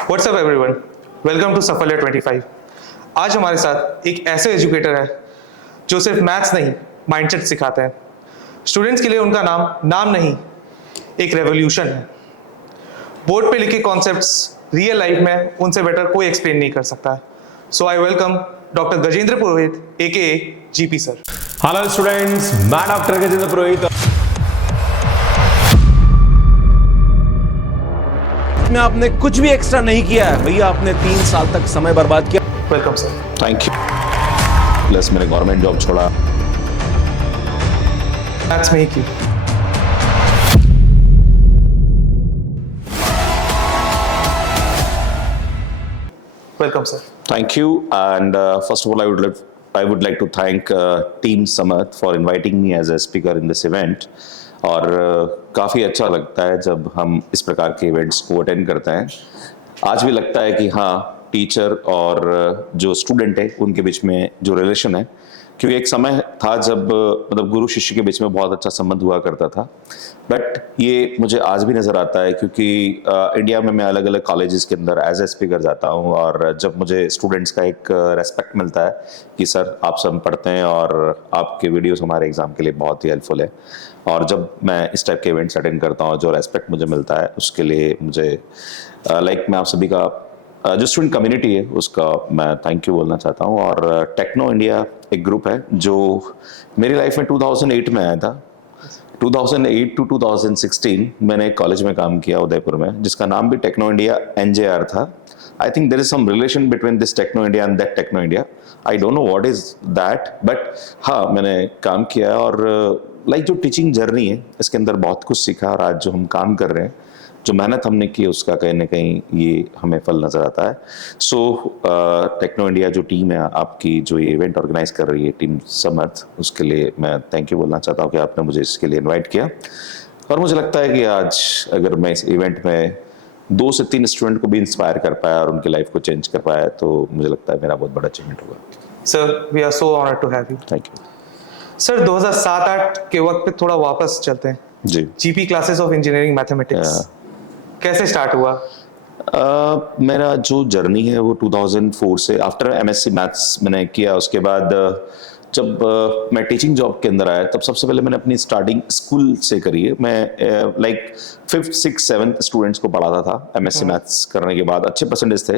WhatsApp everyone, welcome to सफल 25। आज हमारे साथ एक ऐसे एजुकेटर है जो सिर्फ मैथ्स नहीं माइंडसेट सिखाते हैं। स्टूडेंट्स के लिए उनका नाम नहीं, एक रेवोल्यूशन है। बोर्ड पे लिखे कॉन्सेप्ट्स रियल लाइफ में उनसे बेटर कोई एक्सप्लेन नहीं कर सकता है। So I welcome doctor Gajendra Purohit AKA GP sir. Hello students, मैं डॉक्टर गजेंद्र पुरोहित। में आपने कुछ भी एक्स्ट्रा नहीं किया है भैया, आपने 3 साल तक समय बर्बाद किया। Welcome sir. Thank you. Plus मैंने गवर्नमेंट जॉब छोड़ा, मैथ्स में ही की। Welcome sir. Thank you. And first of all I would like to thank Team Samarth for inviting me as a speaker in this event. और काफ़ी अच्छा लगता है जब हम इस प्रकार के इवेंट्स को अटेंड करते हैं। आज भी लगता है कि हाँ, टीचर और जो स्टूडेंट है उनके बीच में जो रिलेशन है, क्योंकि एक समय था जब मतलब गुरु शिष्य के बीच में बहुत अच्छा संबंध हुआ करता था, बट ये मुझे आज भी नज़र आता है क्योंकि इंडिया में मैं अलग अलग कॉलेजेस के अंदर एज ए स्पीकर जाता हूँ और जब मुझे स्टूडेंट्स का एक रेस्पेक्ट मिलता है कि सर आप सब पढ़ते हैं और आपके वीडियोस हमारे एग्ज़ाम के लिए बहुत ही हेल्पफुल है, और जब मैं इस टाइप के इवेंट्स अटेंड करता हूँ जो रेस्पेक्ट मुझे मिलता है उसके लिए मुझे मैं आप सभी का जो स्टूडेंट कम्युनिटी है उसका मैं थैंक यू बोलना चाहता हूँ। और टेक्नो इंडिया एक ग्रुप है जो मेरी लाइफ में 2008 में आया था। 2008 टू 2016 मैंने एक कॉलेज में काम किया उदयपुर में, जिसका नाम भी टेक्नो इंडिया NJR था। I think there is some relation between this Techno India and that Techno India. I don't know what is that, but हाँ मैंने काम किया और जो टीचिंग जर्नी है इसके अंदर बहुत कुछ सीखा, और आज जो हम काम कर रहे हैं, जो मेहनत हमने की उसका कहीं ना कहीं ये हमें फल नजर आता है। सो टेक्नो इंडिया जो टीम है आपकी, जो ये इवेंट ऑर्गेनाइज कर रही है टीम समर्थ, उसके लिए मैं थैंक यू बोलना चाहता हूँ कि आपने मुझे इसके लिए इनवाइट किया। और मुझे लगता है कि आज अगर मैं इस इवेंट में 2 से 3 स्टूडेंट को भी इंस्पायर कर पाया और उनकी लाइफ को चेंज कर पाया तो मुझे लगता है मेरा बहुत बड़ा अचीवमेंट होगा। Sir we are so honoured to have you. Thank you sir 2007-8 के वक्त पे थोड़ा वापस चलते हैं जी। GP classes of engineering mathematics कैसे स्टार्ट हुआ? मेरा जो जर्नी है वो 2004 से आफ्टर MSc मैथ्स मैंने किया। उसके बाद जब मैं टीचिंग जॉब के अंदर आया तब सबसे पहले मैंने अपनी स्टार्टिंग स्कूल से करी है। मैं 5th 6th 7th स्टूडेंट्स को पढ़ाता था। MSc मैथ्स करने के बाद अच्छे परसेंटेज थे,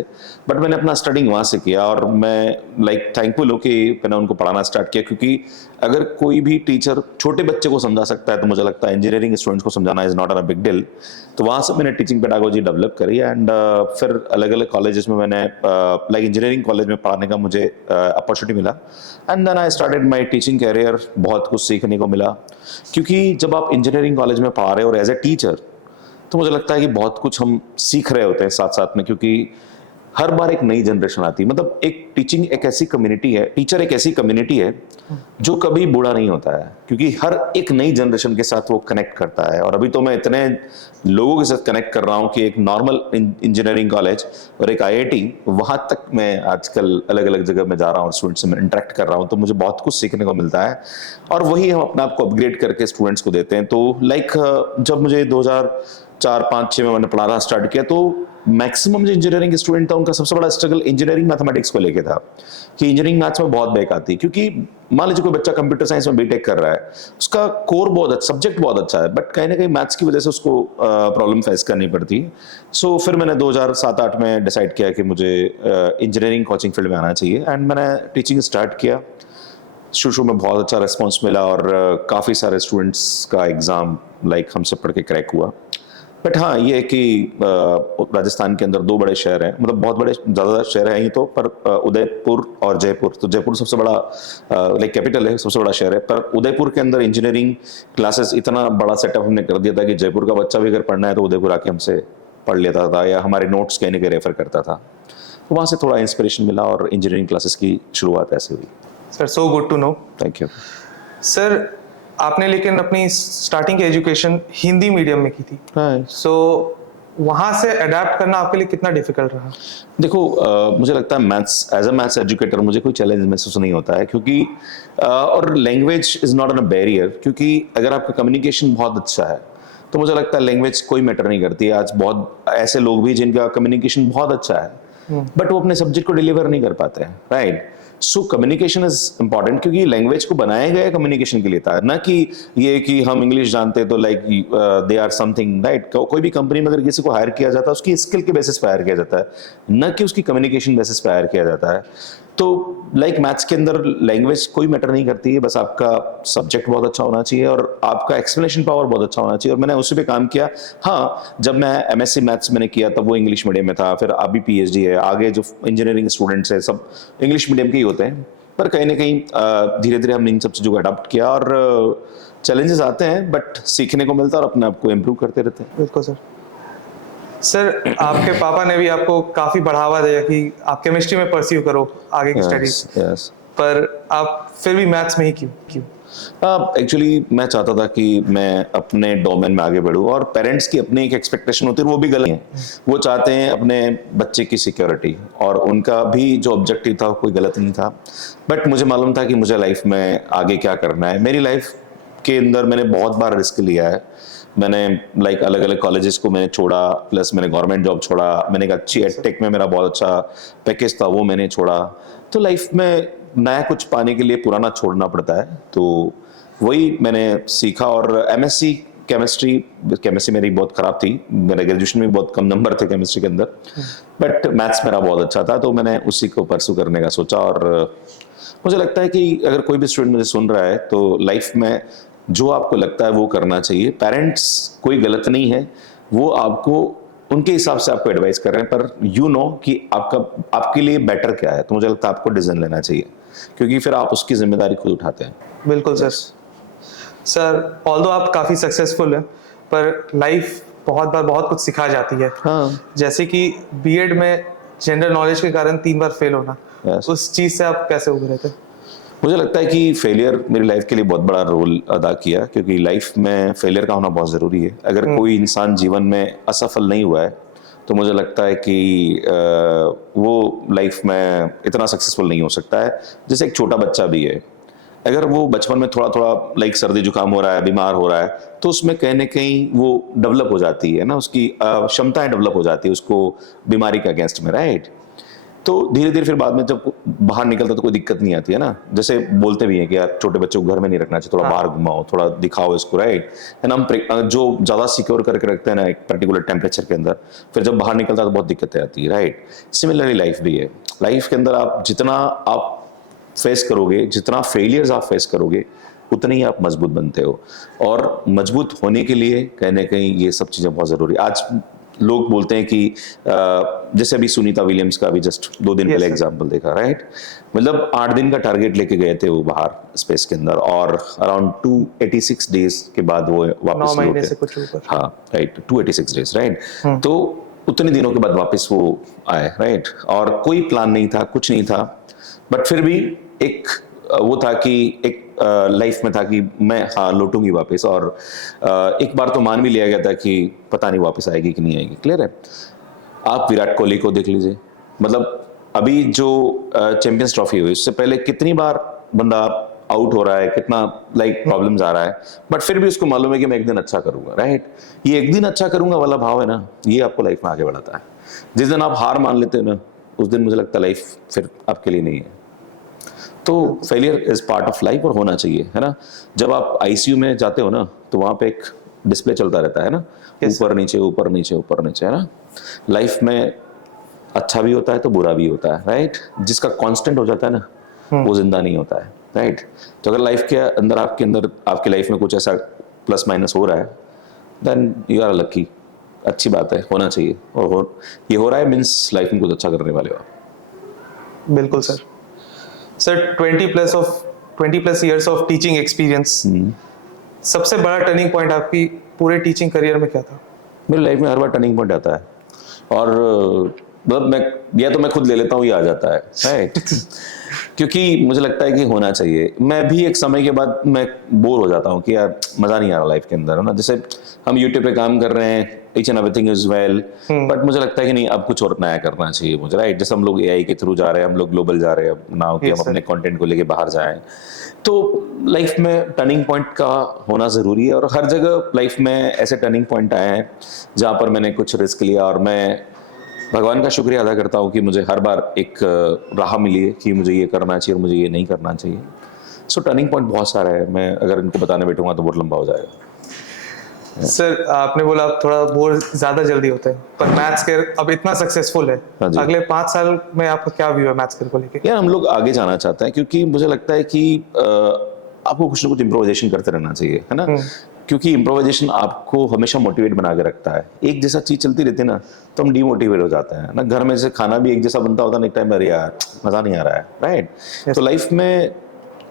बट मैंने अपना स्टार्टिंग वहाँ से किया और मैं थैंकफुल हूँ कि मैंने उनको पढ़ाना स्टार्ट किया, क्योंकि अगर कोई भी टीचर छोटे बच्चे को समझा सकता है तो मुझे लगता है इंजीनियरिंग स्टूडेंट्स को समझाना is not a big deal. तो वहाँ से मैंने टीचिंग पेडागोजी डेवलप करी एंड फिर अलग अलग कॉलेजेस में मैंने इंजीनियरिंग कॉलेज में पढ़ाने का मुझे अपॉर्चुनिटी मिला and then I started my teaching career. बहुत कुछ सीखने को मिला, क्योंकि जब आप इंजीनियरिंग कॉलेज में पढ़ा रहे हो और एज ए टीचर तो मुझे लगता है कि बहुत कुछ हम सीख रहे होते हैं साथ साथ में, क्योंकि हर बार एक नई जनरेशन आती है। मतलब एक टीचिंग एक ऐसी कम्युनिटी है, टीचर एक ऐसी कम्युनिटी है जो कभी बूढ़ा नहीं होता है, क्योंकि हर एक नई जनरेशन के साथ वो कनेक्ट करता है। और अभी तो मैं इतने लोगों के साथ कनेक्ट कर रहा हूँ कि एक नॉर्मल इंजीनियरिंग कॉलेज और एक IIT, वहाँ तक मैं आजकल अलग अलग जगह में जा रहा हूँ और स्टूडेंट्स से मैं इंटरेक्ट कर रहा हूँ, तो मुझे बहुत कुछ सीखने को मिलता है और वही हम अपने आप को अपग्रेड करके स्टूडेंट्स को देते हैं। तो जब मुझे 2004-5-6 में मैंने पढ़ाना स्टार्ट किया तो मैक्सिमम जो इंजीनियरिंग स्टूडेंट था उनका सबसे बड़ा स्ट्रगल इंजीनियरिंग मैथमेटिक्स को लेके था कि इंजीनियरिंग मैथ्स में बहुत बैक आती है। क्योंकि मान लीजिए कोई बच्चा कंप्यूटर साइंस में बीटेक कर रहा है, उसका कोर बहुत अच्छा, सब्जेक्ट बहुत अच्छा है, बट कहीं ना कहीं मैथ्स की वजह से उसको प्रॉब्लम फेस करनी पड़ती है। सो फिर मैंने 2007-8 में डिसाइड किया कि मुझे इंजीनियरिंग कोचिंग फील्ड में आना चाहिए एंड मैंने टीचिंग स्टार्ट किया। शुरू में बहुत अच्छा रिस्पॉन्स मिला और काफ़ी सारे स्टूडेंट्स का एग्ज़ाम हमसे पढ़ के क्रैक हुआ। बट हाँ, ये है कि राजस्थान के अंदर 2 बड़े शहर हैं, मतलब बहुत बड़े ज़्यादा शहर हैं ही तो, पर उदयपुर और जयपुर। तो जयपुर सबसे बड़ा कैपिटल है, सबसे बड़ा शहर है, पर उदयपुर के अंदर इंजीनियरिंग क्लासेस इतना बड़ा सेटअप हमने कर दिया था कि जयपुर का बच्चा भी अगर पढ़ना है तो उदयपुर आके हमसे पढ़ लेता था या हमारे नोट्स कहीं ना कहीं रेफर करता था। तो वहाँ से थोड़ा इंस्पिरेशन मिला और इंजीनियरिंग क्लासेस की शुरुआत ऐसे हुई। Sir so good to know. Thank you sir आपने लेकिन अपनी स्टार्टिंग की एजुकेशन हिंदी मीडियम में की थी, सो वहाँ से अडेप्ट करना आपके लिए कितना डिफिकल्ट रहा? देखो मुझे लगता है maths as a maths educator मुझे कोई चैलेंज महसूस नहीं होता है, क्योंकि और language is not an a barrier, क्योंकि अगर आपका कम्युनिकेशन बहुत अच्छा है तो मुझे लगता है लैंग्वेज कोई मैटर नहीं करती है। आज बहुत ऐसे लोग भी जिनका कम्युनिकेशन बहुत अच्छा है बट वो अपने सब्जेक्ट को डिलीवर नहीं कर पाते हैं, right. So communication is important, क्योंकि लैंग्वेज को बनाया गया है कम्युनिकेशन के लिए था, ना कि ये कि हम इंग्लिश जानते हैं तो like they are something, right. कोई भी कंपनी में अगर किसी को हायर किया जाता है उसकी स्किल के बेसिस पे हायर किया जाता है, ना कि उसकी कम्युनिकेशन बेसिस पे हायर किया जाता है। तो लाइक मैथ्स के अंदर लैंग्वेज कोई मैटर नहीं करती है, बस आपका सब्जेक्ट बहुत अच्छा होना चाहिए और आपका एक्सप्लेनेशन पावर बहुत अच्छा होना चाहिए। और मैंने उसी पे काम किया। हाँ, जब मैं एमएससी मैथ्स मैंने किया तब वो इंग्लिश मीडियम में था, फिर अभी पीएचडी है, आगे जो इंजीनियरिंग स्टूडेंट्स है सब इंग्लिश मीडियम के ही होते हैं। पर कहीं ना कहीं धीरे धीरे हमने इन सब चीज़ों को अडॉप्ट किया और चैलेंजेस आते हैं बट सीखने को मिलता है और अपने आप को इम्प्रूव करते रहते हैं। बिल्कुल सर। सर, आपके पापा ने भी आपको काफी बढ़ावा दिया कि आप केमिस्ट्री में परस्यू करो आगे की स्टडीज, यस। पर आप फिर भी मैथ्स में ही क्यों क्यों? एक्चुअली मैं चाहता था कि मैं अपने डोमेन में आगे बढ़ूं और पेरेंट्स की अपनी एक एक्सपेक्टेशन होती है, वो भी गलत है। वो चाहते हैं अपने बच्चे की सिक्योरिटी और उनका भी जो ऑब्जेक्टिव था कोई गलत नहीं था। बट मुझे मालूम था कि मुझे लाइफ में आगे क्या करना है। मेरी लाइफ के अंदर मैंने बहुत बार रिस्क लिया है। मैंने लाइक अलग अलग कॉलेजेस को मैंने छोड़ा, प्लस मैंने गवर्नमेंट जॉब छोड़ा, मैंने एक अच्छी एडटेक में मेरा बहुत अच्छा पैकेज था वो मैंने छोड़ा। तो लाइफ में नया कुछ पाने के लिए पुराना छोड़ना पड़ता है, तो वही मैंने सीखा। और एमएससी केमिस्ट्री मेरी बहुत ख़राब थी, मेरे ग्रेजुएशन में बहुत कम नंबर थे केमिस्ट्री के अंदर, बट मैथ्स मेरा बहुत अच्छा था, तो मैंने उसी को परस्यू करने का सोचा। और मुझे लगता है कि अगर कोई भी स्टूडेंट मुझे सुन रहा है तो लाइफ में जो आपको लगता है वो करना चाहिए। पेरेंट्स कोई गलत नहीं है, वो आपको उनके हिसाब से आपको एडवाइस कर रहे हैं, पर यू नो कि आपके लिए बेटर क्या है। तो मुझे लगता है आपको डिसीजन लेना चाहिए, क्योंकि फिर आप उसकी जिम्मेदारी खुद उठाते हैं। बिल्कुल सर। सर, ऑल्दो आप काफी सक्सेसफुल हैं, पर लाइफ बहुत बार बहुत कुछ सिखा जाती है। हाँ। जैसे कि बीएड में जनरल नॉलेज के कारण 3 बार फेल होना, Yes. उस चीज से आप कैसे उभरे थे? मुझे लगता है कि फेलियर मेरी लाइफ के लिए बहुत बड़ा रोल अदा किया, क्योंकि लाइफ में फेलियर का होना बहुत ज़रूरी है। अगर कोई इंसान जीवन में असफल नहीं हुआ है तो मुझे लगता है कि वो लाइफ में इतना सक्सेसफुल नहीं हो सकता है। जैसे एक छोटा बच्चा भी है, अगर वो बचपन में थोड़ा थोड़ा लाइक सर्दी जुकाम हो रहा है, बीमार हो रहा है, तो उसमें कहीं ना कहीं वो डेवलप हो जाती है ना, उसकी क्षमताएं डेवलप हो जाती है उसको बीमारी के अगेंस्ट में, राइट। तो धीरे धीरे फिर बाद में जब बाहर निकलता तो कोई दिक्कत नहीं आती है ना। जैसे बोलते भी हैं कि यार छोटे बच्चे को घर में नहीं रखना चाहिए, थोड़ा बाहर घुमाओ, थोड़ा दिखाओ इसको, राइट। एंड हम जो ज़्यादा सिक्योर करके रखते हैं ना एक पर्टिकुलर टेम्परेचर के अंदर, फिर जब बाहर निकलता है तो बहुत दिक्कतें आती है, राइट। सिमिलरली लाइफ भी है। लाइफ के अंदर आप जितना आप फेस करोगे, जितना फेलियर्स आप फेस करोगे, उतने ही आप मजबूत बनते हो। और मजबूत होने के लिए कहीं ना कहीं ये सब चीज़ें बहुत ज़रूरी। आज लोग बोलते हैं कि जैसे अभी सुनीता विलियम्स का अभी जस्ट 2 दिन पहले एग्जाम्पल देखा, राइट। मतलब 8 दिन का टारगेट लेके गए थे वो बाहर स्पेस के अंदर, और अराउंड 286 डेज के बाद वो वापस 9 महीने से कुछ ऊपर। हाँ, राइट, 286 डेज, राइट। तो उतने दिनों के बाद वापस वो आए, राइट। और कोई प्लान नहीं था, कुछ नहीं था, बट फिर भी एक वो था कि एक लाइफ में था कि मैं हाँ लौटूंगी वापस। और एक बार तो मान भी लिया गया था कि पता नहीं वापस आएगी कि नहीं आएगी। क्लियर है। आप विराट कोहली को देख लीजिए, मतलब अभी जो चैंपियंस ट्रॉफी हुई उससे पहले कितनी बार बंदा आउट हो रहा है, कितना लाइक प्रॉब्लम्स आ रहा है, बट फिर भी उसको मालूम है कि मैं एक दिन अच्छा करूंगा, राइट। ये एक दिन अच्छा करूंगा वाला भाव है ना, ये आपको लाइफ में आगे बढ़ाता है। जिस दिन आप हार मान लेते हो ना, उस दिन मुझे लगता है लाइफ फिर आपके लिए नहीं है। तो failure is part of life और होना चाहिए, है ना। जब आप आईसीयू में जाते हो ना तो वहां पे एक डिस्प्ले चलता रहता है ना, ऊपर नीचे ऊपर नीचे ऊपर नीचे, है ना। लाइफ में अच्छा भी होता है तो बुरा भी होता है, राइट। जिसका कांस्टेंट हो जाता है ना वो जिंदा नहीं होता है, राइट। तो अगर लाइफ के अंदर आपकी लाइफ में कुछ ऐसा प्लस माइनस हो रहा है, देन यू आर लकी। अच्छी बात है, होना चाहिए। और ये हो रहा है मीन्स लाइफ में कुछ अच्छा करने वाले हो आप। बिल्कुल sir. Sir, 20 plus years of teaching experience, सबसे बड़ा टर्निंग पॉइंट आपकी पूरे टीचिंग करियर में क्या था? मेरी लाइफ में हर बार टर्निंग पॉइंट आता है, और मतलब मैं खुद ले लेता हूँ, ये आ जाता है, राइट। क्योंकि मुझे लगता है कि होना चाहिए। मैं भी एक समय के बाद मैं बोर हो जाता हूँ कि यार मज़ा नहीं आ रहा लाइफ के अंदर, है ना। जैसे हम यूट्यूब पे काम कर रहे हैं, each and everything is well, but मुझे लगता है कि नहीं, अब कुछ और नया करना चाहिए मुझे, राइट? जैसे हम लोग एआई के थ्रू जा रहे हैं, हम लोग ग्लोबल जा रहे हैं नाउ कि Yes, हम sir. अपने कंटेंट को लेके बाहर जाएं, तो लाइफ में टर्निंग पॉइंट का होना ज़रूरी है। और हर जगह लाइफ में ऐसे टर्निंग पॉइंट आए हैं जहाँ पर मैंने कुछ रिस्क लिया, और मैं भगवान का शुक्रिया अदा करता हूँ कि मुझे हर बार एक राह मिली है कि मुझे ये करना चाहिए और मुझे ये नहीं करना चाहिए। सो टर्निंग पॉइंट बहुत सारा है, मैं अगर इनको बताने बैठूंगा तो बहुत लंबा हो जाएगा। सर आपने बोला आप थोड़ा बोर ज्यादा जल्दी होते हैं, पर मैथ्स के अब इतना सक्सेसफुल है, हाँ जी। अगले 5 साल में आपका क्या व्यू है मैथ्स के को लेके? यार हम लोग आगे जाना चाहते हैं, क्योंकि मुझे लगता है कि आपको कुछ ना कुछ इम्प्रोवाइजेशन करते रहना चाहिए, है ना? क्योंकि इम्प्रोवाइजेशन आपको हमेशा मोटिवेट बना के रखता है। एक जैसा चीज चलती रहती है ना, तो हम डीमोटिवेट हो जाते हैं ना। घर में जैसे खाना भी एक जैसा बनता होता है ना, एक टाइम में, अरे यार मजा नहीं आ रहा है, राइट? तो लाइफ में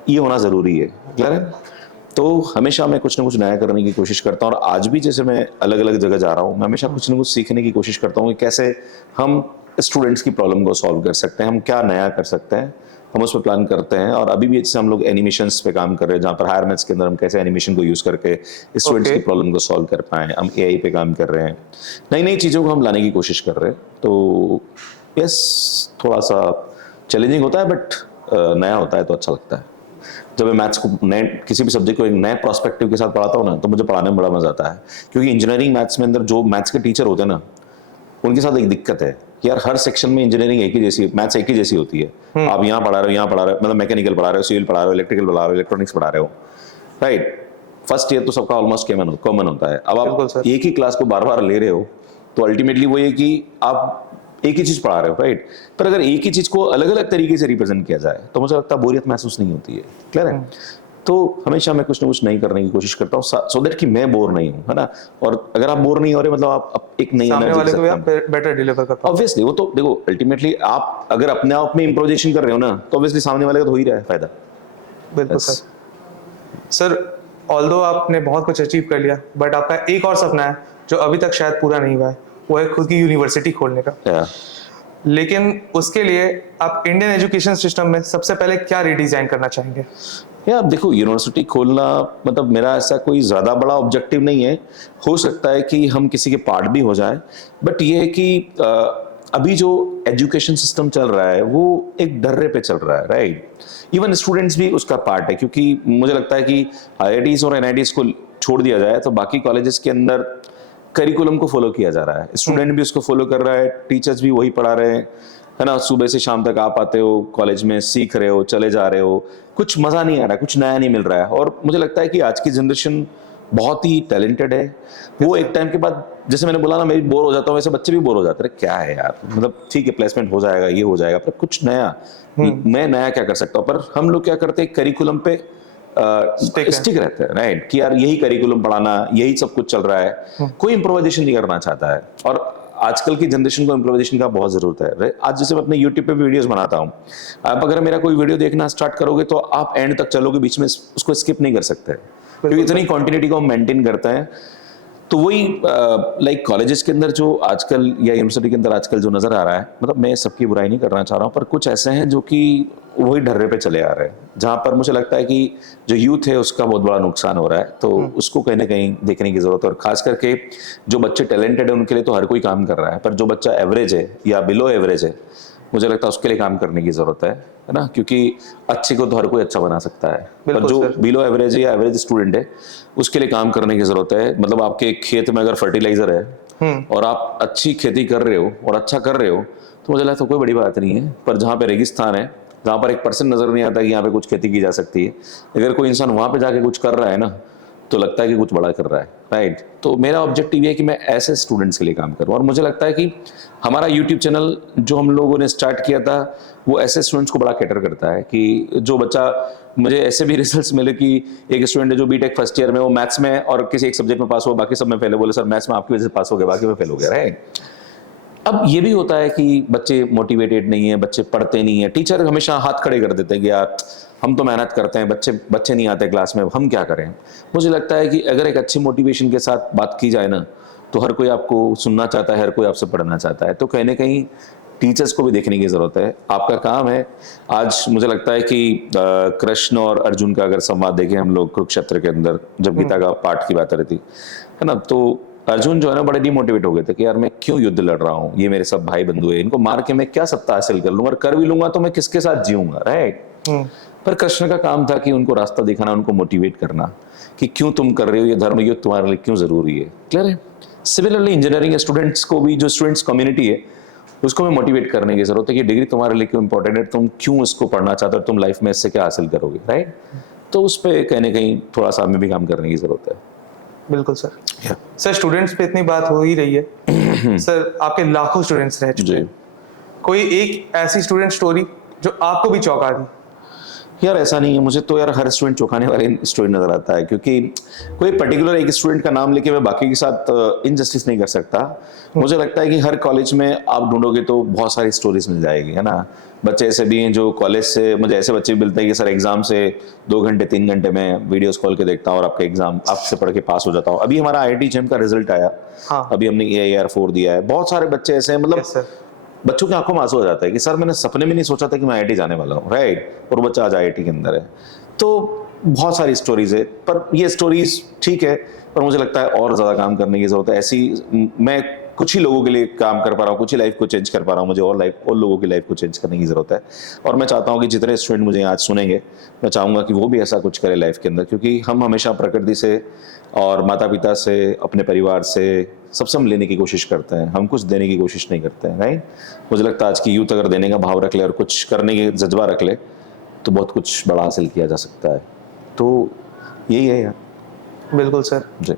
ये होना जरूरी है, क्लियर है? तो हमेशा मैं कुछ ना कुछ नया करने की कोशिश करता हूँ, और आज भी जैसे मैं अलग अलग जगह जा रहा हूँ, मैं हमेशा कुछ ना कुछ सीखने की कोशिश करता हूँ कि कैसे हम स्टूडेंट्स की प्रॉब्लम को सॉल्व कर सकते हैं, हम क्या नया कर सकते हैं, हम उस पर प्लान करते हैं। और अभी भी जैसे हम लोग एनिमेशंस पे काम कर रहे हैं, जहाँ पर हायर मैथ्स के अंदर हम कैसे एनिमेशन को यूज करके स्टूडेंट्स की प्रॉब्लम को सॉल्व कर पाए। हम एआई पे काम कर रहे हैं, नई नई चीज़ों को हम लाने की कोशिश कर रहे हैं। तो यस, थोड़ा सा चैलेंजिंग होता है, बट नया होता है तो अच्छा लगता है। जब मैं मैथ्स को नए किसी भी सब्जेक्ट को एक नए प्रोस्पेक्टिव के साथ पढ़ाता हूँ ना, तो मुझे पढ़ाने में बड़ा मजा आता है। क्योंकि इंजीनियरिंग मैथ्स में अंदर जो मैथ्स के टीचर होते हैं ना, उनके साथ एक दिक्कत है कि यार हर सेक्शन में इंजीनियरिंग एक ही जैसी, मैथ्स एक ही जैसी होती है। आप यहाँ पढ़ा रहे हो, यहाँ पढ़ा रहे हो, मतलब मैकेनिकल पढ़ा रहे हो, सिविल पढ़ा रहे हो, इलेक्ट्रिकल पढ़ा रहे हो, इलेक्ट्रॉनिक्स पढ़ा रहे हो, राइट? फर्स्ट ईयर तो सबका ऑलमोस्ट कॉमन होता है। अब आप एक ही क्लास को बार बार ले रहे हो, तो अल्टीमेटली वो ये कि आप एक ही चीज पढ़ा रहे हो, राइट? पर अगर एक ही चीज को अलग अलग तरीके से रिप्रेजेंट किया जाए, तो मुझे लगता है बोरियत महसूस नहीं होती है, क्लियर है? तो हमेशा मैं कुछ ना कुछ नई करने की कोशिश करता हूँ, सो दैट कि मैं बोर नहीं हूँ, है ना? और अगर आप बोर नहीं हो रहे, मतलब आप एक नई सामने एनर्जी वाले को भी के आप साथ, बेटर डिलीवर कर पाओ। ऑब्वियसली वो तो देखो, अल्टीमेटली आप अगर अपने आप में इम्प्रोवाइजेशन कर रहे हो ना, तो ऑब्वियसली सामने वाले का तो हो ही रहा है फायदा। बिल्कुल सर। सर ऑल्दो आपने बहुत कुछ अचीव कर लिया, बट आपका एक और सपना है जो अभी तक शायद पूरा नहीं हुआ है, वो है खुद की यूनिवर्सिटी खोलने का। Yeah. लेकिन उसके लिए आप इंडियन एजुकेशन सिस्टम में सबसे पहले क्या रीडिजाइन करना चाहेंगे? यार देखो, यूनिवर्सिटी खोलना मतलब मेरा ऐसा कोई ज़्यादा बड़ा ऑब्जेक्टिव नहीं है। हो सकता है कि हम किसी के पार्ट भी हो जाए, बट ये है कि अभी जो एजुकेशन सिस्टम चल रहा है वो एक डर्रे पे चल रहा है, राइट? इवन स्टूडेंट्स भी उसका पार्ट है, क्योंकि मुझे लगता है कि आईआईटीज और एनआईटीज को छोड़ दिया जाए तो बाकी कॉलेजेस के अंदर करिकुलम को फॉलो किया जा रहा है, स्टूडेंट भी उसको फॉलो कर रहा है, टीचर्स भी वही पढ़ा रहे हैं, है ना? सुबह से शाम तक आप आते हो कॉलेज में, सीख रहे हो, चले जा रहे हो, कुछ मजा नहीं आ रहा है, कुछ नया नहीं मिल रहा है। और मुझे लगता है कि आज की जनरेशन बहुत ही टैलेंटेड है। वो एक टाइम के बाद, जैसे मैंने बोला ना, मैं भी बोर हो जाता हूँ, वैसे बच्चे भी बोर हो जाते हैं। क्या है यार, मतलब ठीक है प्लेसमेंट हो जाएगा, ये हो जाएगा, पर कुछ नया, मैं नया क्या कर सकता हूँ? पर हम लोग क्या करते हैं, करिकुलम पे स्टिक रहते हैं, राइट? कि यार यही करिकुलम पढ़ाना, यही सब कुछ चल रहा है, कोई इम्प्रोवाइजेशन नहीं करना चाहता है। और आजकल की जनरेशन को इम्प्रोवाइजेशन का बहुत जरूरत है। आज जैसे मैं अपने यूट्यूब पे वीडियोस बनाता हूँ, आप अगर मेरा कोई वीडियो देखना स्टार्ट करोगे तो आप एंड तक चलोगे, बीच में उसको स्किप नहीं कर सकते, क्योंकि इतनी क्वांटिटी को हम मेंटेन करते हैं। तो वही लाइक कॉलेजेस के अंदर जो आजकल, या यूनिवर्सिटी के अंदर आजकल जो नजर आ रहा है, मतलब मैं सबकी बुराई नहीं करना चाह रहा हूँ, पर कुछ ऐसे हैं जो कि वही ढर्रे पे चले आ रहे हैं, जहाँ पर मुझे लगता है कि जो यूथ है उसका बहुत बड़ा नुकसान हो रहा है। तो उसको कहीं ना कहीं देखने की जरूरत है। और खास करके जो बच्चे टैलेंटेड है उनके लिए तो हर कोई काम कर रहा है, पर जो बच्चा एवरेज है या बिलो एवरेज है, मुझे लगता है उसके लिए काम करने की जरूरत है ना? क्योंकि अच्छे को तो हर कोई अच्छा बना सकता है, पर जो बिलो एवरेज है या एवरेज स्टूडेंट है, उसके लिए काम करने की जरूरत है। मतलब आपके खेत में अगर फर्टिलाइजर है और आप अच्छी खेती कर रहे हो और अच्छा कर रहे हो, तो मुझे लगता है कोई बड़ी बात नहीं है। पर जहाँ पे रेगिस्तान है, जहाँ पर 1% नजर नहीं आता कि यहाँ पे कुछ खेती की जा सकती है, अगर कोई इंसान वहां पे जाके कुछ कर रहा है ना, तो लगता है कि कुछ बड़ा कर रहा है, राइट? तो मेरा ऑब्जेक्टिव ये है कि मैं ऐसे स्टूडेंट्स के लिए काम करूं। और मुझे लगता है कि हमारा यूट्यूब चैनल जो हम लोगों ने स्टार्ट किया था, वो ऐसे स्टूडेंट्स को बड़ा कैटर करता है कि जो बच्चा, मुझे ऐसे भी रिजल्ट्स मिले कि एक स्टूडेंट है जो बीटेक फर्स्ट ईयर में, वो मैथ्स में और किसी एक सब्जेक्ट में पास हुआ, बाकी सब में फेल, बोले सर मैथ्स में आपकी वजह से पास हो गया, बाकी में फेल हो गया, राइट? अब ये भी होता है कि बच्चे मोटिवेटेड नहीं है, बच्चे पढ़ते नहीं है, टीचर हमेशा हाथ खड़े कर देते हैं कि यार हम तो मेहनत करते हैं, बच्चे नहीं आते क्लास में, हम क्या करें? मुझे लगता है कि अगर एक अच्छी मोटिवेशन के साथ बात की जाए ना, तो हर कोई आपको सुनना चाहता है, हर कोई आपसे पढ़ना चाहता है। तो कहीं ना कहीं टीचर्स को भी देखने की जरूरत है। आपका काम है। आज मुझे लगता है कि कृष्ण और अर्जुन का अगर संवाद देखें हम लोग कुरुक्षेत्र के अंदर, जब गीता का पाठ की बात रही थी, है ना, तो अर्जुन जो है ना बड़े डिमोटिवेट हो गए थे कि यार मैं क्यों युद्ध लड़ रहा हूँ, ये मेरे सब भाई बंधु है, इनको मार के मैं क्या सत्ता हासिल कर लूंगा, और कर भी लूंगा तो मैं किसके साथ जीऊंगा, राइट। पर कृष्ण का काम था कि उनको रास्ता दिखाना, उनको मोटिवेट करना कि क्यों तुम कर रहे हो ये धर्म युद्ध, तुम्हारे लिए क्यों जरूरी है। क्लियर है। सिमिलरली इंजीनियरिंग स्टूडेंट्स को भी, जो स्टूडेंट्स कम्युनिटी है उसको भी मोटिवेट करने की जरूरत है कि डिग्री तुम्हारे लिए क्यों इंपॉर्टेंट है, तुम क्यों इसको पढ़ना चाहते हो, तुम लाइफ में इससे क्या हासिल करोगे, राइट। तो उस पर कहीं ना कहीं थोड़ा सा हमें भी काम करने की जरूरत है। बिल्कुल सर। सर स्टूडेंट्स पे इतनी बात हो ही रही है सर, आपके लाखों स्टूडेंट्स रह चुके हैं, कोई एक ऐसी स्टूडेंट स्टोरी जो आपको भी चौंका दी? यार ऐसा नहीं है, मुझे तो यार हर स्टूडेंट चौंकाने वाले स्टूडेंट नजर आता है, क्योंकि कोई पर्टिकुलर एक स्टूडेंट का नाम लेके मैं बाकी के साथ इनजस्टिस नहीं कर सकता। मुझे लगता है कि हर कॉलेज में आप ढूंढोगे तो बहुत सारी स्टोरीज मिल जाएगी, है ना। बच्चे ऐसे भी हैं जो कॉलेज से, मुझे ऐसे बच्चे भी मिलते हैं कि सर एग्जाम से 2 घंटे 3 घंटे में वीडियोस कॉल के देखता हूँ और आपका एग्जाम आपसे पढ़ के पास हो जाता हूँ। अभी हमारा IIT JEM का रिजल्ट आया, अभी हमने AIR4 दिया है। बहुत सारे बच्चे ऐसे हैं, मतलब बच्चों की आंखों में आंसू आ जाता है कि सर मैंने सपने में नहीं सोचा था कि मैं IIT जाने वाला हूँ, राइट, और बच्चा आज IIT के अंदर है। तो बहुत सारी स्टोरीज है, पर ये स्टोरीज ठीक है, पर मुझे लगता है और ज्यादा काम करने की जरूरत है। ऐसी मैं कुछ ही लोगों के लिए काम कर पा रहा हूँ, कुछ ही लाइफ को चेंज कर पा रहा हूँ, मुझे और लोगों की लाइफ को चेंज करने की जरूरत है। और मैं चाहता हूँ कि जितने स्टूडेंट मुझे आज सुनेंगे, मैं चाहूंगा कि वो भी ऐसा कुछ करे लाइफ के अंदर, क्योंकि हम हमेशा प्रकृति से और माता पिता से, अपने परिवार से, सबसे हम लेने की कोशिश करते हैं, हम कुछ देने की कोशिश नहीं करते हैं, राइट। मुझे लगता है आज की यूथ अगर देने का भाव रख ले और कुछ करने की जज्बा रख ले तो बहुत कुछ बड़ा हासिल किया जा सकता है। तो यही है यार। बिल्कुल सर जी।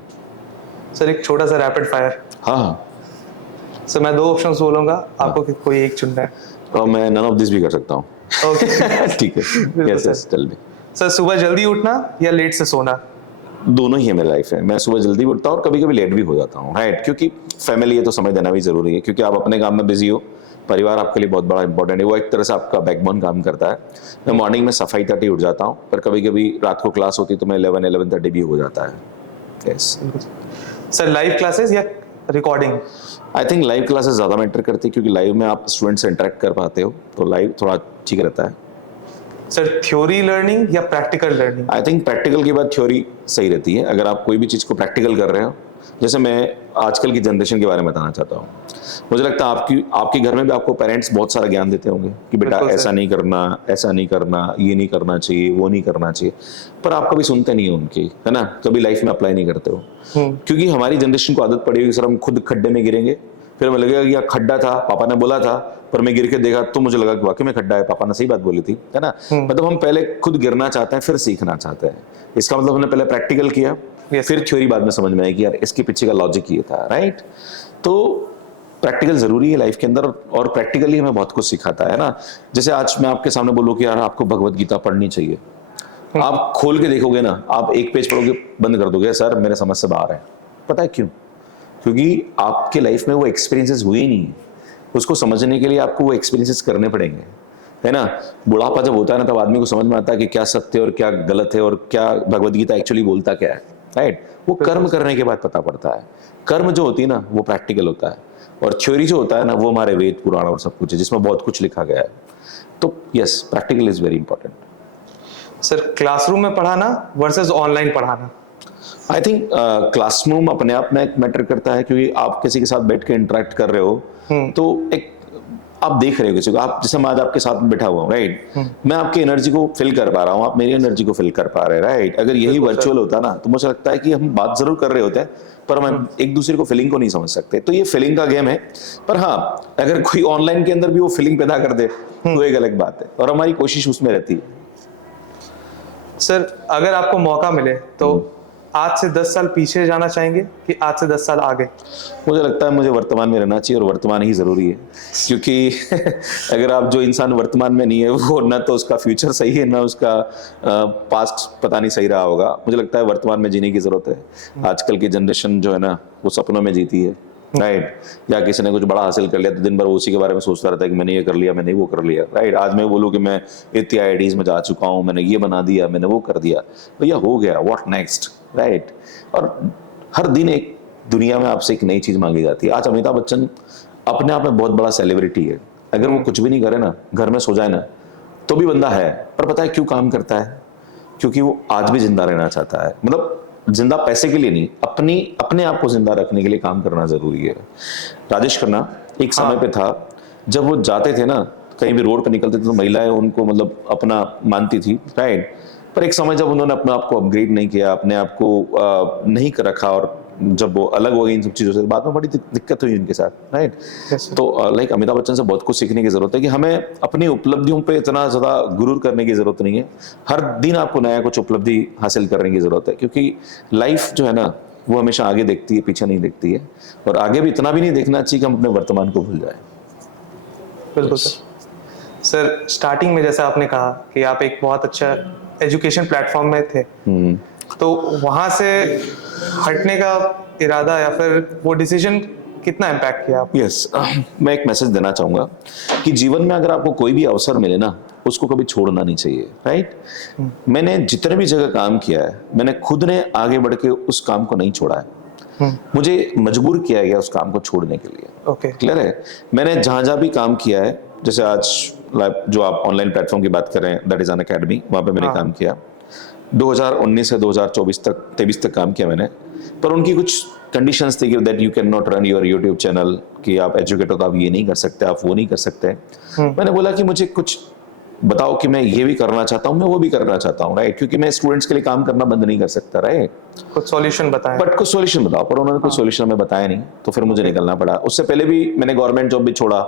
सर एक छोटा सा रैपिड फायर। हाँ सर मैं 2 ऑप्शंस बोलूंगा, आपको कोई एक चुनना है। और मैं नन ऑफ दिस भी कर सकता हूँ। ओके ठीक है। यस यस, चल भी। सर सुबह जल्दी उठना या लेट से सोना? दोनों ही है मेरी लाइफ में। मैं सुबह जल्दी उठता हूँ और कभी कभी लेट भी हो जाता हूँ, राइट, क्योंकि फैमिली है तो समय देना भी जरूरी है, क्योंकि आप अपने काम में बिजी हो, परिवार आपके लिए बहुत बड़ा इंपॉर्टेंट है, वो एक तरह से आपका बैकबोन काम करता है। मैं मॉर्निंग में 5:30 उठ जाता हूँ, पर कभी कभी रात को क्लास होती तो मैं 11-11:30 भी हो जाता है। यस सर लाइव क्लासेस या recording? I think live classes ज़्यादा मैटर करती है, क्योंकि लाइव में आप स्टूडेंट से इंटरेक्ट कर पाते हो, तो लाइव थोड़ा ठीक रहता है। सर थ्योरी लर्निंग या practical learning? I think practical के बाद थ्योरी सही रहती है। अगर आप कोई भी चीज़ को प्रैक्टिकल कर रहे हो, जैसे मैं आजकल की जनरेशन के बारे में बताना चाहता हूँ, मुझे लगता है आपके घर में भी आपको पेरेंट्स बहुत सारा ज्ञान देते होंगे कि बेटा ऐसा नहीं करना, ऐसा नहीं करना, ये नहीं करना चाहिए, वो नहीं करना चाहिए, पर आप कभी सुनते नहीं हो उनकी, है ना, कभी लाइफ में अप्लाई नहीं करते हो। क्योंकि हमारी जनरेशन को आदत पड़ी हुई सर हम खुद खड्डे में गिरेंगे, फिर हमें लगेगा कि यार खड्डा था, पापा ने बोला था, पर मैं गिर के देखा तो मुझे लगा कि वाकई में खड्डा है, पापा ने सही बात बोली थी, है ना। मतलब हम पहले खुद गिरना चाहते हैं फिर सीखना चाहते हैं। इसका मतलब हमने पहले प्रैक्टिकल किया, फिर थ्योरी बाद में समझ में आई कि यार इसके पीछे का लॉजिक ये था, राइट। तो प्रैक्टिकल जरूरी है लाइफ के अंदर, और प्रैक्टिकली हमें बहुत कुछ सिखाता है ना। जैसे आज मैं आपके सामने बोलूं कि यार आपको भगवत गीता पढ़नी चाहिए, आप खोल के देखोगे ना, आप एक पेज पढ़ोगे बंद कर दोगे, सर मेरे समझ से बाहर है। पता है क्यों? क्योंकि आपके लाइफ में वो एक्सपीरियंसेस हुए ही नहीं, उसको समझने के लिए आपको वो एक्सपीरियंसेस करने पड़ेंगे, है ना। बुढ़ापा जब होता है ना, तब आदमी को समझ में आता है कि क्या सत्य और क्या गलत है, और क्या भगवत गीता एक्चुअली बोलता क्या है, राइट। वो कर्म करने के बाद पता पड़ता है। कर्म जो होती है ना वो प्रैक्टिकल होता है, और थ्योरी जो होता है ना वो हमारे वेद पुराण और सब कुछ है, जिसमें बहुत कुछ लिखा गया है। तो yes, practical is very important. Sir classroom में पढ़ाना वर्सेस ऑनलाइन पढ़ाना? आई थिंक क्लासरूम अपने आप में एक मैटर करता है, क्योंकि आप किसी के साथ बैठ के इंटरेक्ट कर रहे हो, तो एक आप देख रहे हो किसी को, आप जैसे मैं आज आपके साथ में बैठा हुआ हूँ, राइट, मैं आपकी एनर्जी को फिल कर पा रहा हूँ, आप मेरी एनर्जी को फिल कर पा रहे हैं, राइट। अगर यही वर्चुअल होता ना तो मुझे लगता है कि हम बात जरूर कर रहे होते हैं, पर हम एक दूसरे को फीलिंग को नहीं समझ सकते। तो ये फीलिंग का गेम है। पर हाँ, अगर कोई ऑनलाइन के अंदर भी वो फीलिंग पैदा कर दे तो एक अलग बात है, और हमारी कोशिश उसमें रहती है। सर अगर आपको मौका मिले तो आज से 10 साल पीछे जाना चाहेंगे कि आज से 10 साल आगे? मुझे लगता है मुझे वर्तमान में रहना चाहिए, और वर्तमान ही जरूरी है, क्योंकि अगर आप जो इंसान वर्तमान में नहीं है वो ना तो उसका फ्यूचर सही है, ना उसका पास्ट पता नहीं सही रहा होगा। मुझे लगता है वर्तमान में जीने की जरूरत है। आजकल की जनरेशन जो है ना वो सपनों में जीती है, राइट। या किसी ने कुछ बड़ा हासिल कर लिया तो दिन भर वो उसी के बारे में सोचता रहता है कि मैंने ये कर लिया, मैंने वो कर लिया, राइट। आज मैं बोलूँ कि मैं इतनी IITs में जा चुका हूँ, मैंने ये बना दिया, मैंने वो कर दिया, भैया हो गया, व्हाट नेक्स्ट, राइट। और हर दिन एक दुनिया में आपसे एक नई चीज मांगी जाती है। आज अमिताभ बच्चन अपने आप में बहुत बड़ा सेलिब्रिटी है, अगर वो कुछ भी नहीं करे ना, घर में सो जाए ना, तो भी बंदा है। पर पता है क्यों काम करता है? क्योंकि वो आज भी जिंदा रहना चाहता है। मतलब जिंदा पैसे के लिए नहीं, अपने आप को जिंदा रखने के लिए काम करना जरूरी है। राजेश खन्ना एक समय पे था, जब वो जाते थे ना कहीं भी रोड पे निकलते थे तो महिलाएं उनको मतलब अपना मानती थी, राइट। पर एक समय जब उन्होंने अपने आप को अपग्रेड नहीं किया, अपने आप को नहीं रखा, और जब वो अलग हो गई इन सब चीजों से, बाद में बड़ी दिक्कत हुई उनके साथ, राइट। तो लाइक अमिताभ बच्चन से बहुत कुछ सीखने की जरूरत है कि हमें अपनी उपलब्धियों पे इतना ज्यादा गुरूर करने की जरूरत नहीं है। हर दिन आपको नया कुछ उपलब्धि हासिल करने की जरूरत है, क्योंकि लाइफ जो है ना वो हमेशा आगे देखती है, पीछे नहीं देखती है। और आगे भी इतना भी नहीं देखना चाहिए कि हम अपने वर्तमान को भूल जाए। बिल्कुल सर, स्टार्टिंग में जैसा आपने कहा कि आप एक बहुत अच्छा एजुकेशन प्लेटफॉर्म में थे, तो वहां से हटने का इरादा या फिर वो डिसीजन कितना इम्पैक्ट किया आप? यस, मैं एक मैसेज देना चाहूंगा कि जीवन में अगर आपको कोई भी अवसर मिले ना, उसको कभी छोड़ना नहीं चाहिए, राइट। मैंने जितने भी जगह काम किया है, मैंने खुद ने आगे बढ़ के उस काम को नहीं छोड़ा है, मुझे मजबूर किया गया उस काम को छोड़ने के लिए। ओके, क्लियर है। मैंने जहां जहां भी काम किया है, जैसे आज जो आप ऑनलाइन प्लेटफॉर्म की बात कर रहे हैं, दैट इज एन अकेडमी, वहां पे मैंने काम किया 2019 से 2024 तक 23 तक काम किया मैंने। पर उनकी कुछ कंडीशंस थी कि that you can not run your YouTube channel, कि आप एजुकेटर तो आप ये नहीं कर सकते, आप वो नहीं कर सकते। मैंने बोला कि मुझे कुछ बताओ कि मैं ये भी करना चाहता हूँ, मैं वो भी करना चाहता हूँ, राइट। क्योंकि मैं स्टूडेंट्स के लिए काम करना बंद नहीं कर सकता, राइट। कुछ सॉल्यूशन बताएं। बट कुछ सॉल्यूशन बताओ, पर उन्होंने कुछ सॉल्यूशन हमें बताया नहीं, तो फिर मुझे निकलना पड़ा। उससे पहले भी मैंने गवर्नमेंट जॉब भी छोड़ा,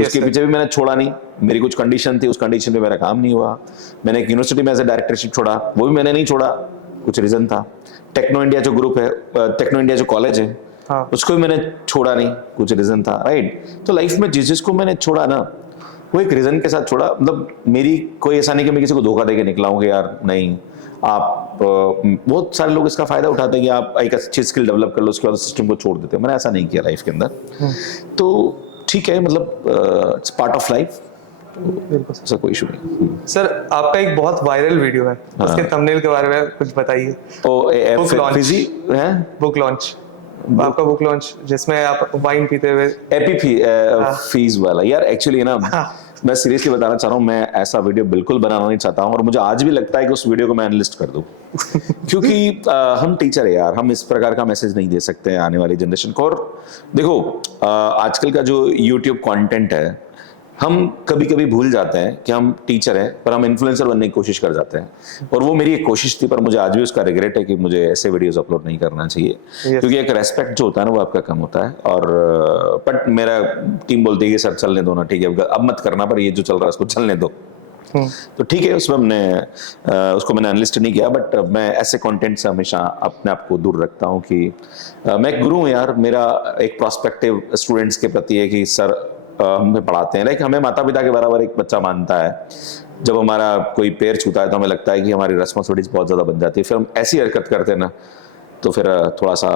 उसके पीछे भी मैंने छोड़ा नहीं, मेरी कुछ कंडीशन थी, उस कंडीशन पे मेरा काम नहीं हुआ। मैंने एक यूनिवर्सिटी में एज ए डायरेक्टरशिप छोड़ा, वो भी मैंने नहीं छोड़ा, कुछ रीजन था। टेक्नो इंडिया जो ग्रुप है, टेक्नो इंडिया जो कॉलेज है, उसको भी मैंने छोड़ा नहीं, कुछ रीजन था, राइट। तो लाइफ में जिस जिसको मैंने छोड़ा ना, वो एक रीजन के साथ छोड़ा। मतलब मेरी कोई ऐसा नहीं कि मैं किसी को धोखा देके निकला हूँ कि यार नहीं, आप बहुत सारे लोग इसका फायदा उठाते हैं कि आप एक अच्छी स्किल डेवलप कर लो, उसके बाद सिस्टम को छोड़ देते हैं। मैंने ऐसा नहीं किया लाइफ के अंदर। तो ठीक है, मतलब इट्स पार्ट ऑफ लाइफ, ऐसा कोई इशू नहीं। सर, आपका एक बहुत वायरल वीडियो है, उसके थंबनेल के बारे में कुछ बताइए। बुक लॉन्च, आपका बुक लॉन्च जिसमें आप वाइन पीते हुए, फीस वाला। यार एक्चुअली ना, मैं सीरियसली बताना चाह रहा हूँ, मैं ऐसा वीडियो बिल्कुल बनाना नहीं चाहता हूँ, और मुझे आज भी लगता है कि उस वीडियो को मैं एनालिस्ट कर दूं। क्योंकि हम टीचर है यार, हम इस प्रकार का मैसेज नहीं दे सकते हैं आने वाली जनरेशन को। और देखो, आजकल का जो यूट्यूब कंटेंट है, हम कभी कभी भूल जाते हैं कि हम टीचर हैं, पर हम इन्फ्लुएंसर बनने की कोशिश कर जाते हैं। और वो मेरी एक कोशिश थी, पर मुझे आज भी उसका रिग्रेट है कि मुझे ऐसे वीडियोस अपलोड नहीं करना चाहिए। क्योंकि एक रेस्पेक्ट जो होता है ना, वो आपका कम होता है। और बट मेरा टीम बोलती है कि सर चलने दो ना, ठीक है अब मत करना, पर ये जो चल रहा है उसको चलने दो। तो ठीक है, उसमें उसको मैंने एनालिस्ट नहीं किया, बट मैं ऐसे कंटेंट से हमेशा अपने आप को दूर रखता हूँ कि मैं एक गुरु हूँ यार। मेरा एक प्रोस्पेक्टिव स्टूडेंट्स के प्रति है कि सर हमें पढ़ाते हैं, लाइक हमें माता पिता के बराबर एक बच्चा मानता है। जब हमारा कोई पैर छूता है तो हमें लगता है कि हमारी रेस्पॉन्सिबिलिटीज बहुत ज्यादा बन जाती है। फिर हम ऐसी हरकत करते हैं ना, तो फिर थोड़ा सा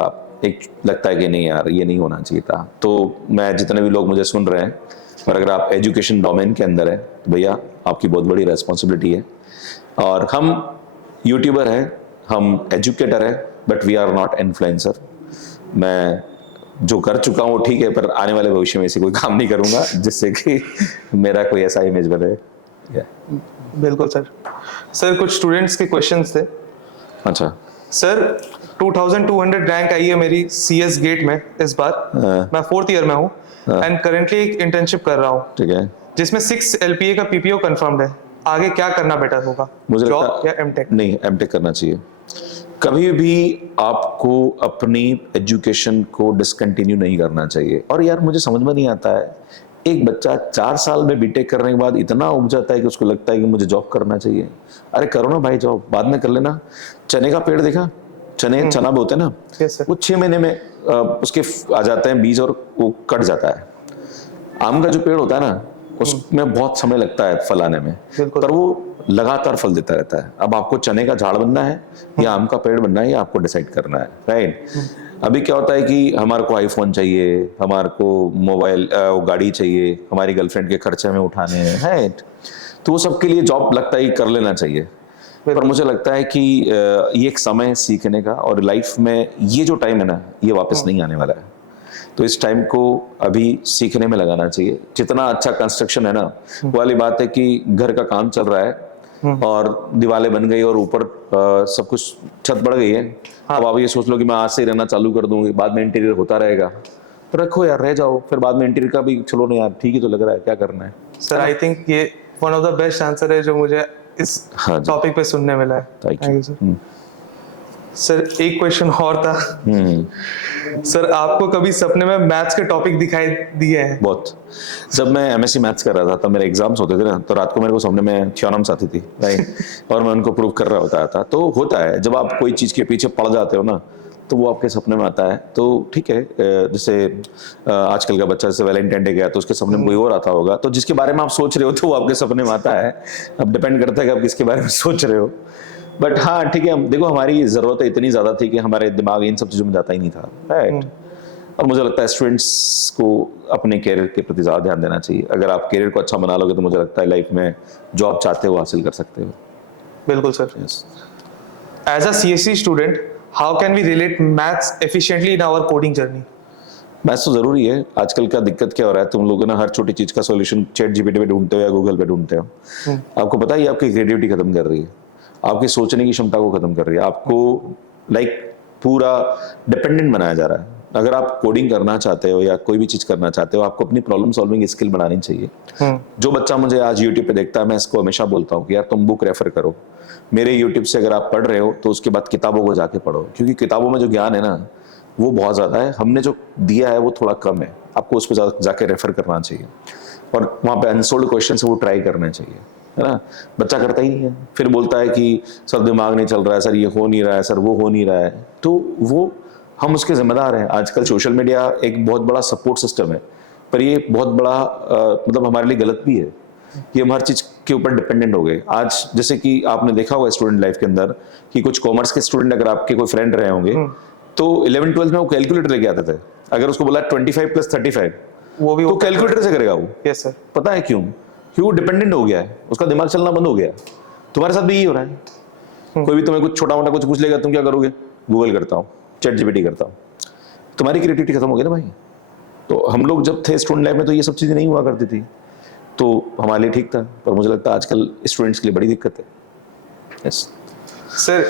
एक लगता है कि नहीं यार, ये नहीं होना चाहिए था। तो मैं, जितने भी लोग मुझे सुन रहे हैं, और अगर आप एजुकेशन डोमेन के अंदर है तो भैया आपकी बहुत बड़ी रेस्पॉन्सिबिलिटी है। और हम यूट्यूबर हैं, हम एजुकेटर हैं, but we are not influencer. मैं जो कर चुका हूँ ठीक है, पर आने वाले भविष्य में ऐसे कोई काम नहीं करूंगा जिससे कि मेरा कोई ऐसा इमेज बने। बिल्कुल सर, कुछ स्टूडेंट्स के क्वेश्चंस थे। अच्छा सर, 2200 रैंक आई है मेरी CS गेट में इस बार। मैं 4th ईयर में हूँ एंड करेंटली एक इंटर्नशिप कर रहा हूँ, ठीक है, जिसमें 6 LPA का PPO कंफर्म्ड है। आगे क्या करना बेटर होगा, जॉब या एमटेक? नहीं, एमटेक करना चाहिए। कभी भी आपको अपनी एजुकेशन को डिसकंटिन्यू नहीं करना चाहिए। और यार मुझे समझ में नहीं आता है, एक बच्चा 4 साल में बीटेक करने के बाद इतना उब जाता है कि उसको लगता है कि मुझे जॉब करना चाहिए। अरे करो ना भाई जॉब, बाद में कर लेना। चने का पेड़ देखा, चना बोते हैं ना, वो 6 महीने में उसके आ जाते हैं बीज और वो कट जाता है। आम का जो पेड़ होता है ना, उसमें बहुत समय लगता है फल आने में, पर वो लगातार फल देता रहता है। अब आपको चने का झाड़ बनना है या आम का पेड़ बनना है, या आपको डिसाइड करना है, राइट। अभी क्या होता है कि हमारे को आईफोन चाहिए, हमारे को मोबाइल गाड़ी चाहिए, हमारी गर्लफ्रेंड के खर्चे में उठाने हैं, राइट। तो वो सबके लिए जॉब लगता है कर लेना चाहिए। पर मुझे लगता है कि ये एक समय सीखने का, और लाइफ में ये जो टाइम है ना, ये वापस नहीं आने वाला है। तो इस टाइम को अभी सीखने में लगाना चाहिए। जितना अच्छा कंस्ट्रक्शन है ना, वो वाली बात है कि घर का काम चल रहा है, और दीवारें बन गई और ऊपर सब कुछ छत बढ़ गई है। अब आप ये सोच लो कि मैं आज से ही रहना चालू कर दूंगी, बाद में इंटीरियर होता रहेगा, तो रखो यार, रह जाओ, फिर बाद में इंटीरियर का भी चलो ना यार, ठीक ही तो लग रहा है, क्या करना है। सर आई थिंक ये one of the best answer है जो मुझे इस हाँ जी। टॉपिक पे सुनने मिला है। Thank you. Thank you sir. Sir एक क्वेश्चन और था, सर आपको कभी सपने में मैथ्स के टॉपिक दिखाई दिए हैं? बहुत। जब मैं एमएससी मैथ्स कर रहा था तब मेरे एग्जाम्स होते थे ना, तो रात को मेरे को सपने में थ्योरम्स आती थी, राइट, और मैं उनको प्रूव कर रहा होता था। तो होता है जब आप कोई चीज़ के पीछे पड़ जाते हो ना, तो वो आपके सपने में आता है। तो ठीक है, जैसे आजकल का बच्चा जैसे वैलेंटाइन डे गया तो उसके सपने में कोई और आता होगा, तो जिसके बारे में आप सोच रहे हो तो वो आपके सपने में आता है। अब डिपेंड करता है कि आप किसके बारे में सोच रहे हो। बट हाँ ठीक है, देखो हमारी ज़रूरत इतनी ज़्यादा थी कि हमारे दिमाग इन सब चीज़ों में जाता ही नहीं था, राइट। और मुझे लगता है स्टूडेंट्स को अपने कैरियर के प्रति ज़्यादा ध्यान देना चाहिए। अगर आप कैरियर को अच्छा बना लोगे तो मुझे लगता है लाइफ में जो आप चाहते हो हासिल कर सकते हो। बिल्कुल सर। As a CSC student, how can we relate maths efficiently in our coding journey? Maths तो जरूरी है। आजकल का दिक्कत क्या हो रहा है, तुम लोग ना हर छोटी चीज का सॉल्यूशन चैट जीपीटी पे ढूंढते हो या गूगल पे ढूंढते हो। आपको पता है ये आपकी क्रिएटिविटी खत्म कर रही है, आपकी सोचने की क्षमता को खत्म कर रही है, आपको पूरा डिपेंडेंट बनाया जा रहा है। अगर आप कोडिंग करना चाहते हो या कोई भी चीज करना चाहते हो, आपको अपनी प्रॉब्लम सॉल्विंग स्किल बनानी चाहिए। जो बच्चा मुझे आज यूट्यूब पे देखता है, मैं इसको हमेशा बोलता हूँ कि यार तुम बुक रेफर करो। मेरे यूट्यूब से अगर आप पढ़ रहे हो तो उसके बाद किताबों को जाके पढ़ो, क्योंकि किताबों में जो ज्ञान है ना वो बहुत ज़्यादा है, हमने जो दिया है वो थोड़ा कम है। आपको उस पर जाके रेफर करना चाहिए और वहाँ पे अनसोल्ड क्वेश्चन है वो ट्राई करने चाहिए, है ना। बच्चा करता ही नहीं है, फिर बोलता है कि सर दिमाग नहीं चल रहा है, सर ये हो नहीं रहा है, सर वो हो नहीं रहा है। तो वो हम उसके जिम्मेदार हैं। आजकल सोशल मीडिया एक बहुत बड़ा सपोर्ट सिस्टम है, पर ये बहुत बड़ा मतलब हमारे लिए गलत भी है कि हम हर चीज़ के ऊपर डिपेंडेंट हो गए। आज जैसे कि आपने देखा होगा स्टूडेंट लाइफ के अंदर कि कुछ कॉमर्स के स्टूडेंट अगर आपके कोई फ्रेंड रहे होंगे तो 11th-12th में वो कैलकुलेटर लेके आते थे। अगर उसको बोला 25 + 35 वो भी तो कैलकुलेटर से करेगा वो। Yes sir. पता है क्यों? क्योंकि वो डिपेंडेंट हो गया है, उसका दिमाग चलना बंद हो गया है। तुम्हारे साथ भी यही हो रहा है। कोई भी तुम्हें कुछ छोटा मोटा कुछ पूछ लेगा, तुम क्या करोगे? गूगल करता हूँ, चैट जीपीटी करता हूँ। तुम्हारी क्रिएटिविटी खत्म हो गई ना भाई। तो हम लोग जब थे स्टूडेंट लाइफ में तो ये सब चीज़ें नहीं हुआ करती थी, तो हमारे लिए ठीक था, पर मुझे लगता है आजकल स्टूडेंट्स के लिए बड़ी दिक्कत है। यस सर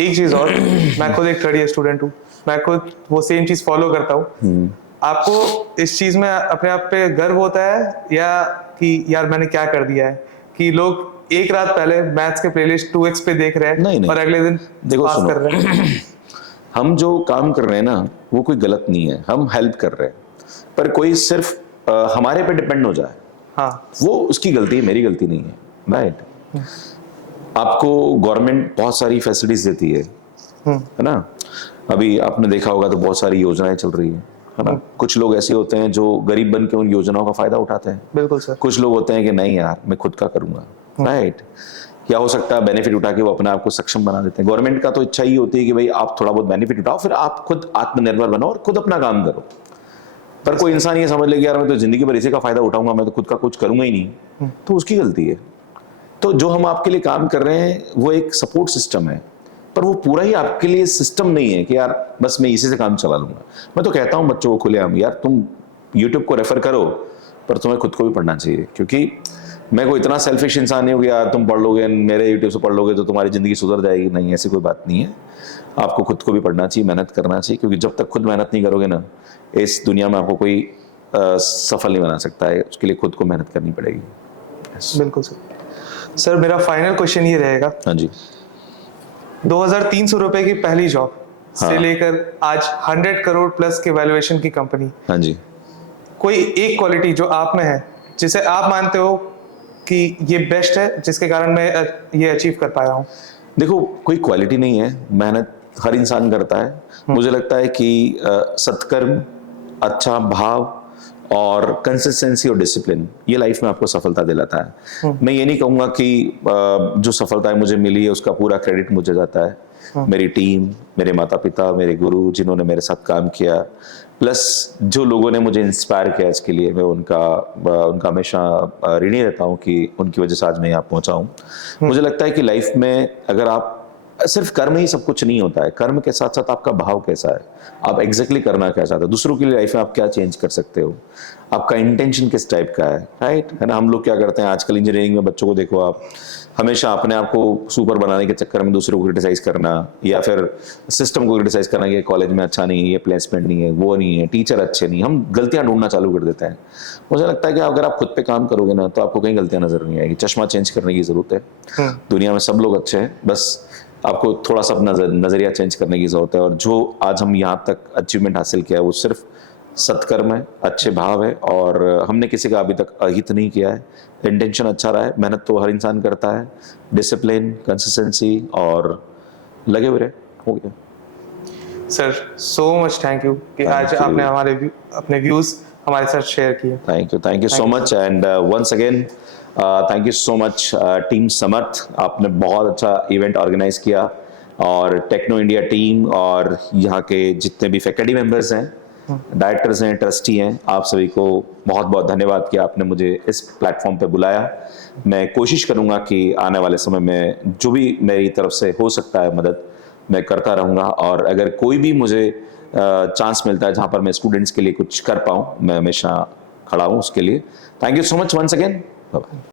एक चीज और, मैं खुद एक 3rd ईयर स्टूडेंट हूँ, मैं खुद वो सेम चीज फॉलो करता हूँ। आपको इस चीज में अपने आप पे गर्व होता है या कि यार मैंने क्या कर दिया है, कि लोग एक रात पहले मैथ्स के प्लेलिस्ट 2x पे देख रहे हैं नहीं। और अगले दिन देखो पास सुनो, कर रहे हैं? हम जो काम कर रहे हैं ना वो कोई गलत नहीं है, हम हेल्प कर रहे हैं। पर कोई सिर्फ हमारे पे डिपेंड हो जाए, हाँ, वो उसकी गलती है, मेरी गलती नहीं है, राइट। आपको गवर्नमेंट बहुत सारी फैसिलिटीज देती है ना। अभी आपने देखा होगा तो बहुत सारी योजनाएं चल रही है ना। कुछ लोग ऐसे होते हैं जो गरीब बन के उन योजनाओं का फायदा उठाते हैं। बिल्कुल सर। कुछ लोग होते हैं कि नहीं यार मैं खुद का करूंगा, राइट। क्या हो सकता है बेनिफिट उठा के वो अपने आप को सक्षम बना देते हैं। गवर्नमेंट का तो इच्छा ही होती है कि भाई आप थोड़ा बहुत बेनिफिट उठाओ, फिर आप खुद आत्मनिर्भर बनो और खुद अपना काम करो। पर कोई इंसान ये समझ ले कि यार मैं तो जिंदगी भर इसी का फायदा उठाऊंगा, मैं तो खुद का कुछ करूंगा ही नहीं, तो उसकी गलती है। तो जो हम आपके लिए काम कर रहे हैं वो एक सपोर्ट सिस्टम है, पर वो पूरा ही आपके लिए सिस्टम नहीं है कि यार बस मैं इसी से काम चला लूंगा। मैं तो कहता हूँ बच्चों को खुलेआम, यार तुम यूट्यूब को रेफर करो, पर तुम्हें खुद को भी पढ़ना चाहिए। क्योंकि मैं कोई इतना सेल्फिश इंसान नहीं हूँ कि यार तुम पढ़ लोगे, मेरे यूट्यूब से पढ़ लोगे तो तुम्हारी ज़िंदगी सुधर जाएगी। नहीं, ऐसी कोई बात नहीं है। आपको खुद को भी पढ़ना चाहिए, मेहनत करना चाहिए, क्योंकि जब तक खुद मेहनत नहीं करोगे ना, इस दुनिया में आपको कोई सफल नहीं बना सकता है। उसके लिए खुद को मेहनत करनी पड़ेगी। बिल्कुल सर। सर मेरा फाइनल क्वेश्चन ये रहेगा, हाँ जी। 2300 रुपए की पहली जॉब से हाँ। लेकर आज 100 करोड़ प्लस के वैल्यूएशन की कंपनी, हाँ जी। कोई एक क्वालिटी जो आप में है जिसे आप मानते हो कि ये बेस्ट है, जिसके कारण मैं ये अचीव कर पाया हूँ? देखो कोई क्वालिटी नहीं है, मेहनत हर इंसान करता है। मुझे लगता है कि सत्कर्म, अच्छा भाव और कंसिस्टेंसी और डिसिप्लिन ये लाइफ में आपको सफलता दिलाता है। मैं ये नहीं कहूँगा कि जो सफलता मुझे मिली है उसका पूरा क्रेडिट मुझे जाता है। मेरी टीम, मेरे माता पिता, मेरे गुरु जिन्होंने मेरे साथ काम किया, प्लस जो लोगों ने मुझे इंस्पायर किया, इसके लिए मैं उनका हमेशा ऋणी रहता हूँ कि उनकी वजह से आज मैं यहाँ पहुँचा हूँ। मुझे लगता है कि लाइफ में अगर आप सिर्फ कर्म ही सब कुछ नहीं होता है, कर्म के साथ साथ आपका भाव कैसा है, आप एग्जैक्टली करना क्या चाहते हो, दूसरों के लिए लाइफ में आप क्या चेंज कर सकते हो, आपका इंटेंशन किस टाइप का है, राइट है ना। हम लोग क्या करते हैं आजकल इंजीनियरिंग में, बच्चों को देखो आप, हमेशा अपने आप को सुपर बनाने के चक्कर में दूसरों को क्रिटिसाइज करना या फिर सिस्टम को क्रिटिसाइज करना कि कॉलेज में अच्छा नहीं है, ये प्लेसमेंट नहीं है, वो नहीं है, टीचर अच्छे नहीं, हम गलतियां ढूंढना चालू कर देते हैं। मुझे लगता है कि अगर आप खुद पे काम करोगे ना तो आपको कहीं गलतियां नजर नहीं आएगी। चश्मा चेंज करने की जरूरत है, दुनिया में सब लोग अच्छे हैं, बस आपको थोड़ा सा अपना नजरिया चेंज करने की जरूरत है। और जो आज हम यहाँ तक अचीवमेंट हासिल किया है वो सिर्फ सत्कर्म है, अच्छे भाव है, और हमने किसी का अभी तक अहित नहीं किया है। इंटेंशन अच्छा रहा है, मेहनत तो हर इंसान करता है, डिसिप्लिन, कंसिस्टेंसी और लगे हुए रहे, हो गया। Sir so much thank you कि आज you. आपने अपने व्यूज हमारे साथ शेयर किए। Thank you so much, and once again thank you so much team Samarth, आपने बहुत अच्छा इवेंट ऑर्गेनाइज किया, और टेक्नो इंडिया टीम और यहाँ के जितने भी फैकल्टी मेंबर्स हैं, डायरेक्टर्स हैं, ट्रस्टी हैं, आप सभी को बहुत बहुत धन्यवाद कि आपने मुझे इस प्लेटफॉर्म पे बुलाया। मैं कोशिश करूंगा कि आने वाले समय में जो भी मेरी तरफ से हो सकता है मदद मैं करता रहूंगा, और अगर कोई भी मुझे चांस मिलता है जहां पर मैं स्टूडेंट्स के लिए कुछ कर पाऊं, मैं हमेशा खड़ा हूं उसके लिए। Thank you so much once again, bye bye.